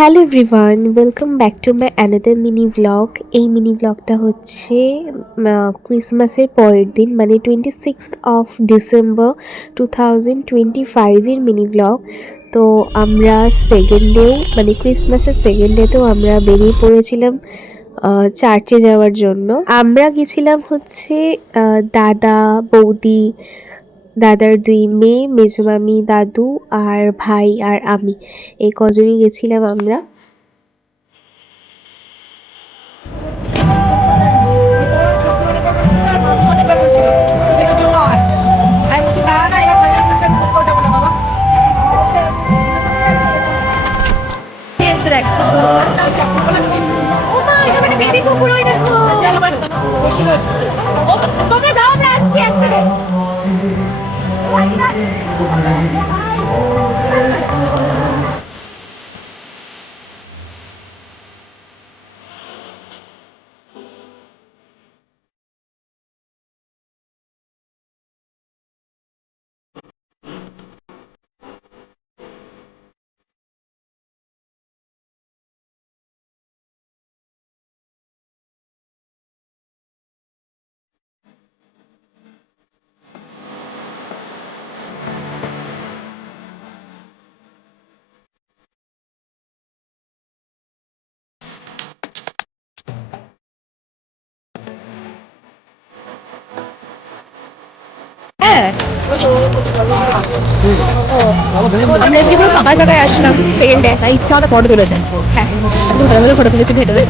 Hello everyone, welcome back to my another mini vlog. এই mini ভ্লগটা হচ্ছে ক্রিসমাসের পরের দিন, মানে 26th of December 2025-এর মিনি ভ্লগ। তো আমরা সেকেন্ড ডেও, মানে ক্রিসমাসের সেকেন্ড ডেতেও আমরা বেরিয়ে পড়েছিলাম চার্চে যাওয়ার জন্য। আমরা গেছিলাম হচ্ছে দাদা, বৌদি, দাদার দুই মেয়ে, মেজো মামি, দাদু আর ভাই আর আমি, এই কজনই গেছিলাম আমরা। তোমরা দাও, আমরা আসছি এক্ষুনি। হ্যাঁ, আমরা আজকে পুরো ফাঁকা জায়গায় আসলাম সেকেন্ড ডে, তাই ইচ্ছা হতো ফটো তুলেছে। হ্যাঁ, আজকে ভালো ভালো ফটো তুলেছি ভেতরে।